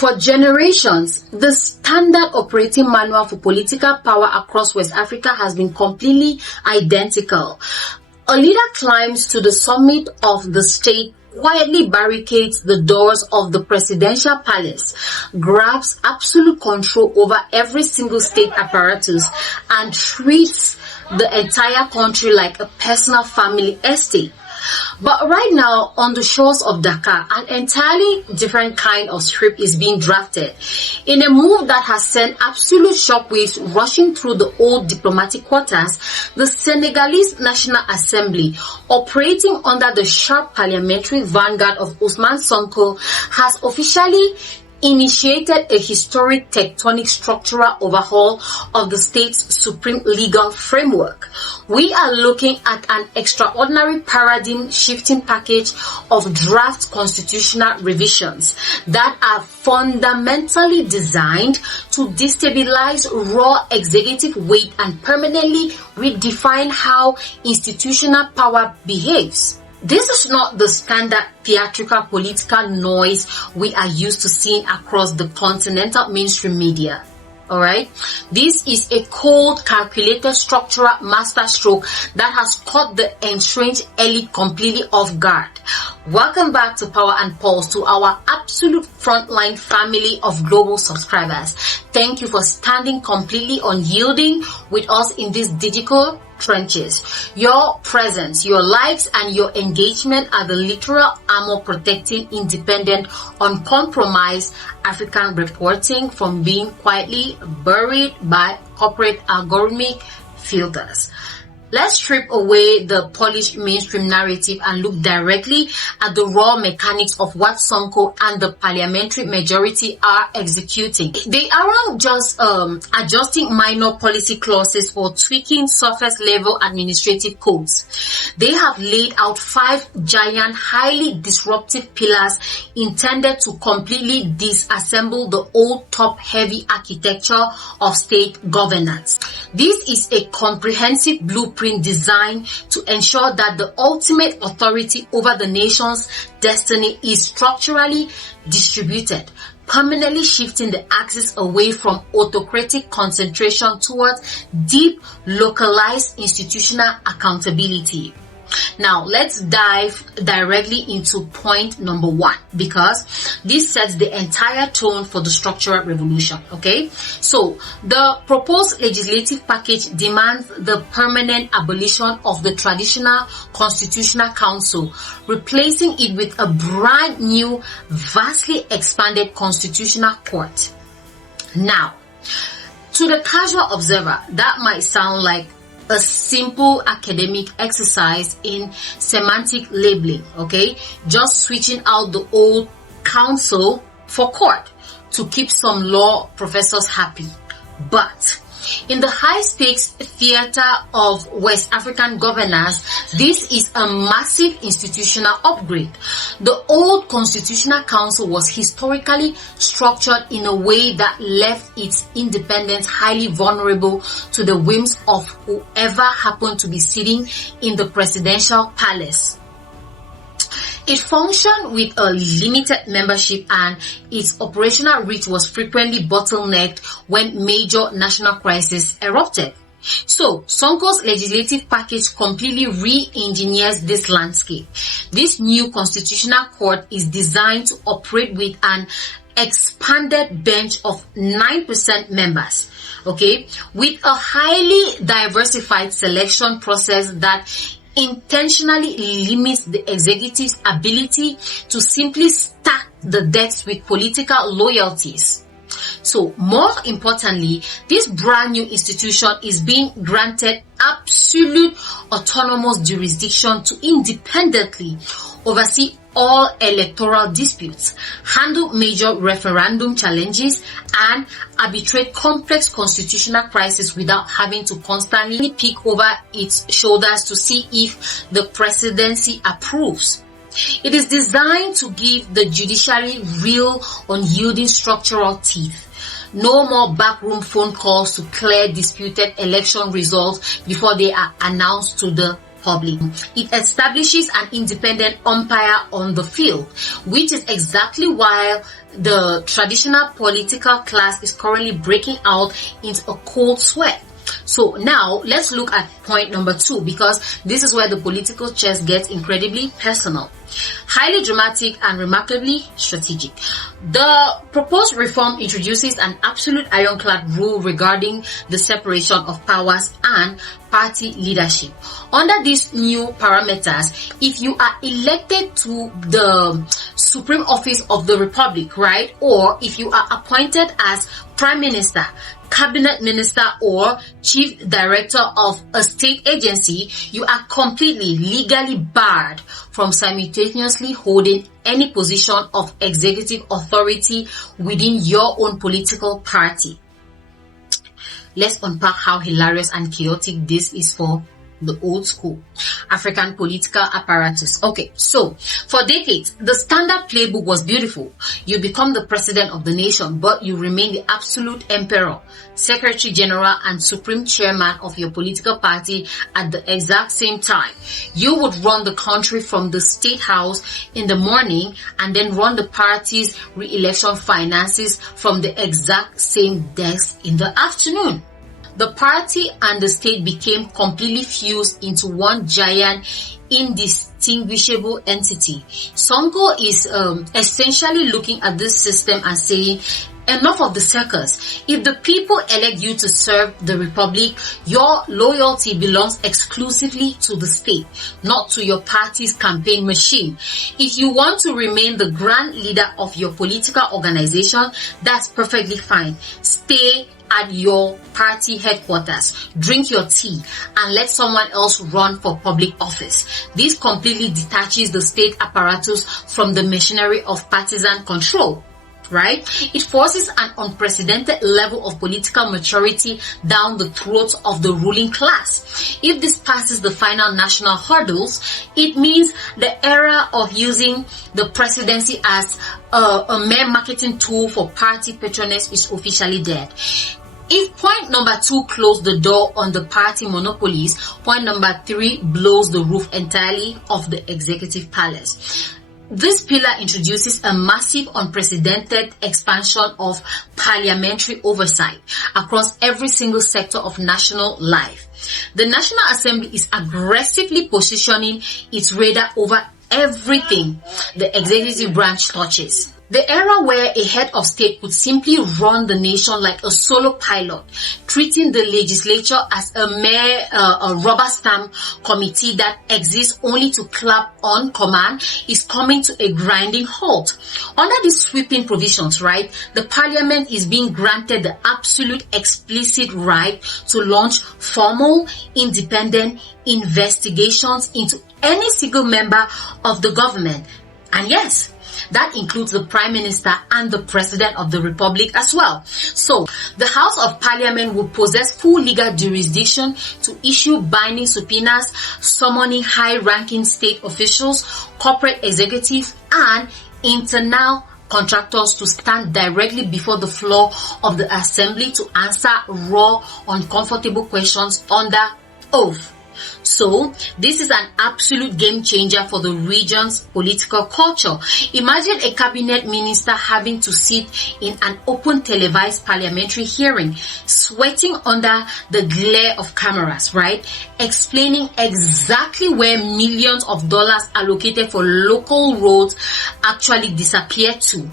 For generations, the standard operating manual for political power across West Africa has been completely identical. A leader climbs to the summit of the state, quietly barricades the doors of the presidential palace, grabs absolute control over every single state apparatus, and treats the entire country like a personal family estate. But right now, on the shores of Dakar, an entirely different kind of script is being drafted, in a move that has sent absolute shockwaves rushing through the old diplomatic quarters. The Senegalese National Assembly, operating under the sharp parliamentary vanguard of Ousmane Sonko, has officially initiated a historic tectonic structural overhaul of the state's supreme legal framework. We are looking at an extraordinary paradigm-shifting package of draft constitutional revisions that are fundamentally designed to destabilize raw executive weight and permanently redefine how institutional power behaves. This is not the standard theatrical political noise we are used to seeing across the continental mainstream media. Alright? This is a cold, calculated structural masterstroke that has caught the entrenched elite completely off guard. Welcome back to Power and Pulse, to our absolute frontline family of global subscribers. Thank you for standing completely unyielding with us in this digital trenches. Your presence, your likes, and your engagement are the literal armor protecting independent, uncompromised African reporting from being quietly buried by corporate algorithmic filters. Let's strip away the polished mainstream narrative and look directly at the raw mechanics of what Sonko and the parliamentary majority are executing. They aren't just adjusting minor policy clauses or tweaking surface-level administrative codes. They have laid out 5 giant, highly disruptive pillars intended to completely disassemble the old top-heavy architecture of state governance. This is a comprehensive blueprint designed to ensure that the ultimate authority over the nation's destiny is structurally distributed, permanently shifting the axis away from autocratic concentration towards deep, localized institutional accountability. Now, let's dive directly into point number 1, because this sets the entire tone for the structural revolution, okay? So, the proposed legislative package demands the permanent abolition of the traditional Constitutional Council, replacing it with a brand new, vastly expanded Constitutional Court. Now, to the casual observer, that might sound like a simple academic exercise in semantic labeling, okay? Just switching out the old council for court to keep some law professors happy. But in the high-stakes theater of West African governance, this is a massive institutional upgrade. The old Constitutional Council was historically structured in a way that left its independence highly vulnerable to the whims of whoever happened to be sitting in the presidential palace. It functioned with a limited membership, and its operational reach was frequently bottlenecked when major national crises erupted. So, Sonko's legislative package completely re-engineers this landscape. This new constitutional court is designed to operate with an expanded bench of 9% members, okay, with a highly diversified selection process that intentionally limits the executive's ability to simply stack the decks with political loyalties. So, more importantly, this brand new institution is being granted absolute autonomous jurisdiction to independently oversee all electoral disputes, handle major referendum challenges, and arbitrate complex constitutional crises without having to constantly peek over its shoulders to see if the presidency approves. It is designed to give the judiciary real, unyielding structural teeth. No more backroom phone calls to clear disputed election results before they are announced to the public. It establishes an independent umpire on the field, which is exactly why the traditional political class is currently breaking out into a cold sweat. So now let's look at point number 2, because this is where the political chess gets incredibly personal, highly dramatic, and remarkably strategic. The proposed reform introduces an absolute ironclad rule regarding the separation of powers and party leadership. Under these new parameters, if you are elected to the supreme office of the republic, right, or if you are appointed as prime minister, cabinet minister, or chief director of a state agency, you are completely legally barred from simultaneously holding any position of executive authority within your own political party. Let's unpack how hilarious and chaotic this is for the old school African political apparatus. Okay, so for decades, the standard playbook was beautiful. You become the president of the nation, but you remain the absolute emperor, secretary general, and supreme chairman of your political party at the exact same time. You would run the country from the state house in the morning and then run the party's re-election finances from the exact same desk in the afternoon. The party and the state became completely fused into one giant, indistinguishable entity. Sonko is essentially looking at this system and saying, enough of the circus. If the people elect you to serve the republic, your loyalty belongs exclusively to the state, not to your party's campaign machine. If you want to remain the grand leader of your political organization, that's perfectly fine. Stay at your party headquarters, drink your tea, and let someone else run for public office. This completely detaches the state apparatus from the machinery of partisan control, right? It forces an unprecedented level of political maturity down the throats of the ruling class. If this passes the final national hurdles, it means the era of using the presidency as a mere marketing tool for party patronage is officially dead. If point number 2 closed the door on the party monopolies, point number 3 blows the roof entirely of the executive palace. This pillar introduces a massive, unprecedented expansion of parliamentary oversight across every single sector of national life. The National Assembly is aggressively positioning its radar over everything the executive branch touches. The era where a head of state could simply run the nation like a solo pilot, treating the legislature as a mere rubber stamp committee that exists only to clap on command, is coming to a grinding halt. Under these sweeping provisions, right, the parliament is being granted the absolute explicit right to launch formal, independent investigations into any single member of the government. And yes, that includes the Prime Minister and the President of the Republic as well. So, the House of Parliament will possess full legal jurisdiction to issue binding subpoenas, summoning high-ranking state officials, corporate executives, and internal contractors to stand directly before the floor of the Assembly to answer raw, uncomfortable questions under oath. So, this is an absolute game changer for the region's political culture. Imagine a cabinet minister having to sit in an open televised parliamentary hearing, sweating under the glare of cameras, right? Explaining exactly where millions of dollars allocated for local roads actually disappear to.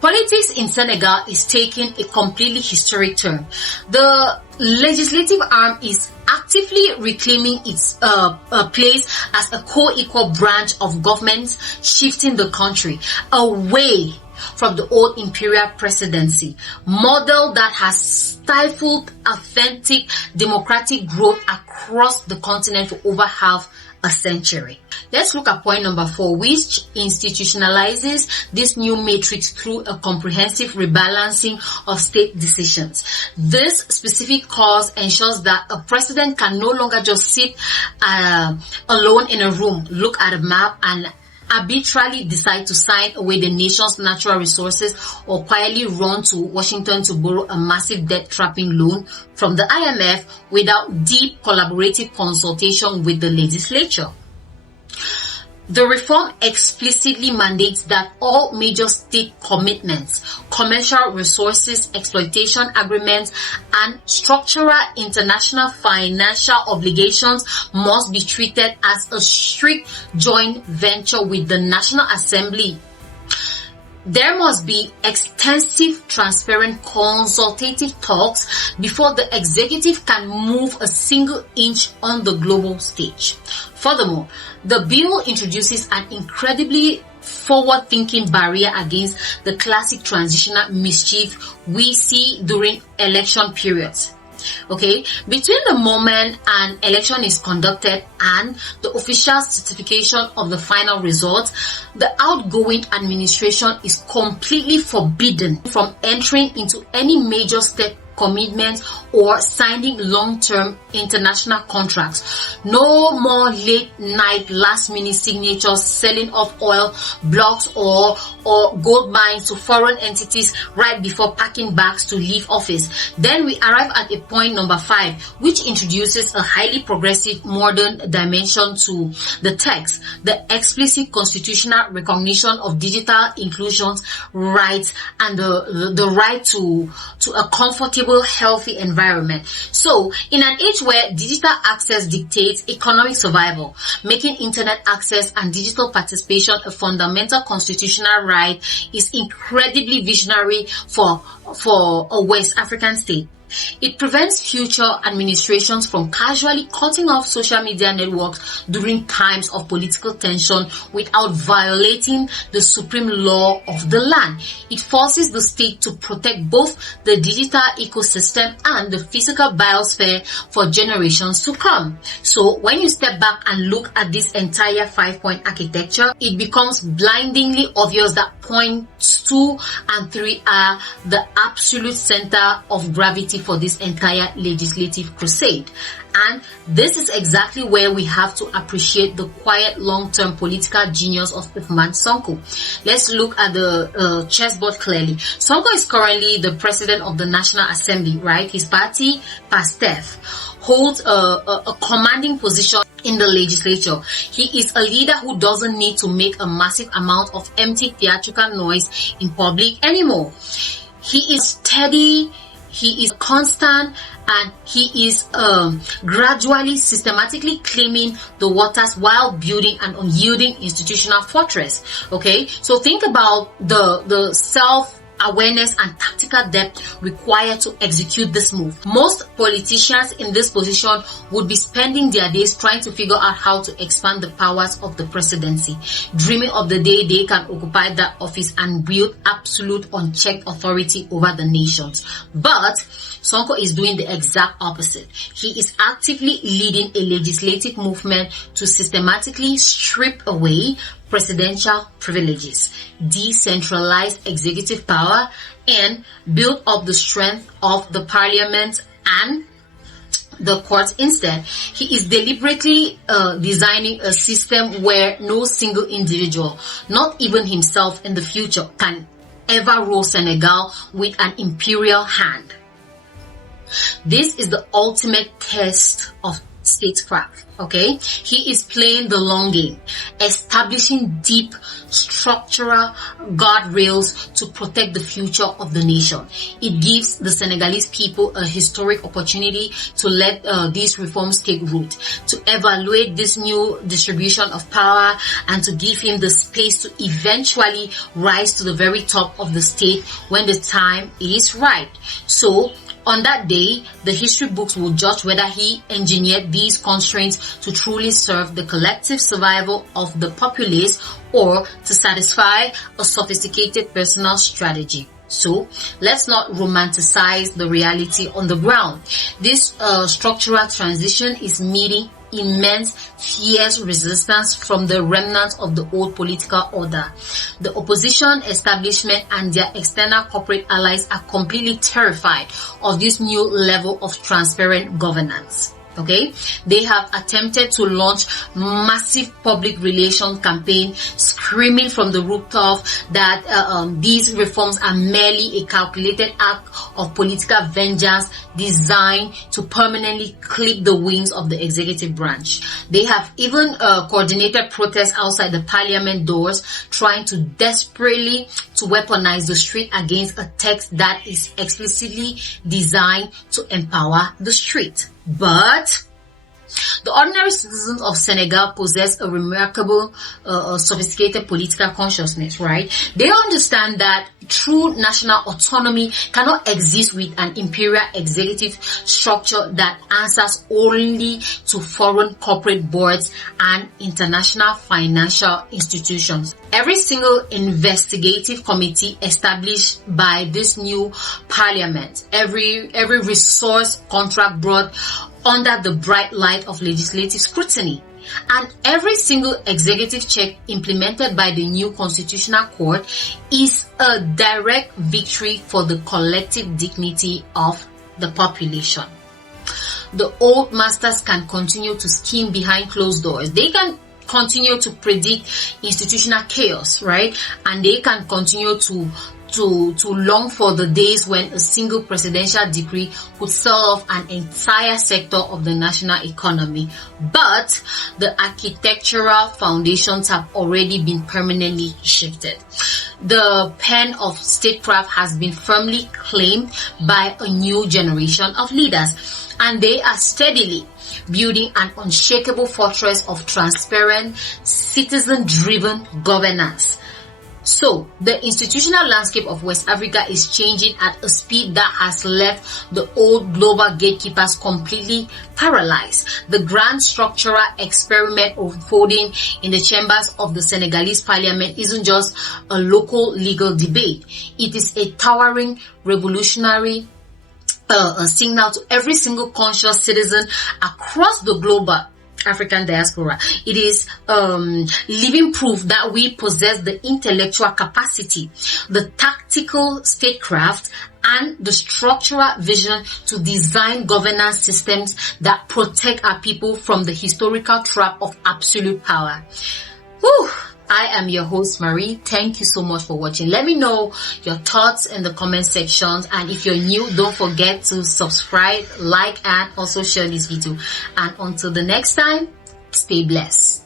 Politics in Senegal is taking a completely historic turn. The legislative arm is actively reclaiming its place as a co-equal branch of government, shifting the country away from the old imperial presidency model that has stifled authentic democratic growth across the continent for over half a century. Let's look at point number 4, which institutionalizes this new matrix through a comprehensive rebalancing of state decisions. This specific clause ensures that a president can no longer just sit alone in a room, look at a map, and arbitrarily decide to sign away the nation's natural resources or quietly run to Washington to borrow a massive debt-trapping loan from the IMF without deep collaborative consultation with the legislature. The reform explicitly mandates that all major state commitments, commercial resources exploitation agreements, and structural international financial obligations must be treated as a strict joint venture with the National Assembly. There must be extensive, transparent, consultative talks before the executive can move a single inch on the global stage. Furthermore, the bill introduces an incredibly forward-thinking barrier against the classic transitional mischief we see during election periods. Okay, between the moment an election is conducted and the official certification of the final result, the outgoing administration is completely forbidden from entering into any major state commitments or signing long-term international contracts. No more late-night, last-minute signatures selling off oil blocks or gold mines to foreign entities right before packing bags to leave office. Then we arrive at a point number 5, which introduces a highly progressive modern dimension to the text, the explicit constitutional recognition of digital inclusion's rights and the right to a comfortable, healthy environment. So, in an age where digital access dictates economic survival, making internet access and digital participation a fundamental constitutional right is incredibly visionary for a West African state. It prevents future administrations from casually cutting off social media networks during times of political tension without violating the supreme law of the land. It forces the state to protect both the digital ecosystem and the physical biosphere for generations to come. So when you step back and look at this entire 5-point architecture, it becomes blindingly obvious that points 2 and 3 are the absolute center of gravity for this entire legislative crusade. And this is exactly where we have to appreciate the quiet long-term political genius of Ousmane Sonko. Let's look at the chessboard clearly. Sonko is currently the president of the National Assembly, right? His party, PASTEF, holds a commanding position in the legislature. He is a leader who doesn't need to make a massive amount of empty theatrical noise in public anymore. He is steady, he is constant, and he is gradually, systematically claiming the waters while building an unyielding institutional fortress. Okay, so think about the self-awareness and tactical depth required to execute this move. Most politicians in this position would be spending their days trying to figure out how to expand the powers of the presidency, dreaming of the day they can occupy that office and wield absolute unchecked authority over the nations. But Sonko is doing the exact opposite. He is actively leading a legislative movement to systematically strip away presidential privileges, decentralize executive power, and build up the strength of the parliament and the courts. Instead, he is deliberately designing a system where no single individual, not even himself in the future, can ever rule Senegal with an imperial hand. This is the ultimate test of statecraft. Okay, he is playing the long game, establishing deep structural guardrails to protect the future of the nation. It gives the Senegalese people a historic opportunity to let these reforms take root, to evaluate this new distribution of power, and to give him the space to eventually rise to the very top of the state when the time is right. So on that day, the history books will judge whether he engineered these constraints to truly serve the collective survival of the populace or to satisfy a sophisticated personal strategy. So let's not romanticize the reality on the ground. This structural transition is meeting immense, fierce resistance from the remnants of the old political order. The opposition establishment and their external corporate allies are completely terrified of this new level of transparent governance. Okay, they have attempted to launch massive public relations campaign, screaming from the rooftop that these reforms are merely a calculated act of political vengeance designed to permanently clip the wings of the executive branch. They have even coordinated protests outside the parliament doors, trying to desperately to weaponize the street against a text that is explicitly designed to empower the street. But the ordinary citizens of Senegal possess a remarkable, sophisticated political consciousness, right? They understand that true national autonomy cannot exist with an imperial executive structure that answers only to foreign corporate boards and international financial institutions. Every single investigative committee established by this new parliament, every resource contract brought under the bright light of legislative scrutiny, and every single executive check implemented by the new constitutional court is a direct victory for the collective dignity of the population. The old masters can continue to scheme behind closed doors. They can continue to predict institutional chaos, right? And they can continue to long for the days when a single presidential decree could sell off an entire sector of the national economy. But the architectural foundations have already been permanently shifted. The pen of statecraft has been firmly claimed by a new generation of leaders, and they are steadily building an unshakable fortress of transparent, citizen-driven governance. So, the institutional landscape of West Africa is changing at a speed that has left the old global gatekeepers completely paralyzed. The grand structural experiment unfolding in the chambers of the Senegalese parliament isn't just a local legal debate. It is a towering, revolutionary signal to every single conscious citizen across the global African diaspora. It is living proof that we possess the intellectual capacity, the tactical statecraft, and the structural vision to design governance systems that protect our people from the historical trap of absolute power. Whew. I am your host, Marie. Thank you so much for watching. Let me know your thoughts in the comment sections. And if you're new, don't forget to subscribe, like, and also share this video. And until the next time, stay blessed.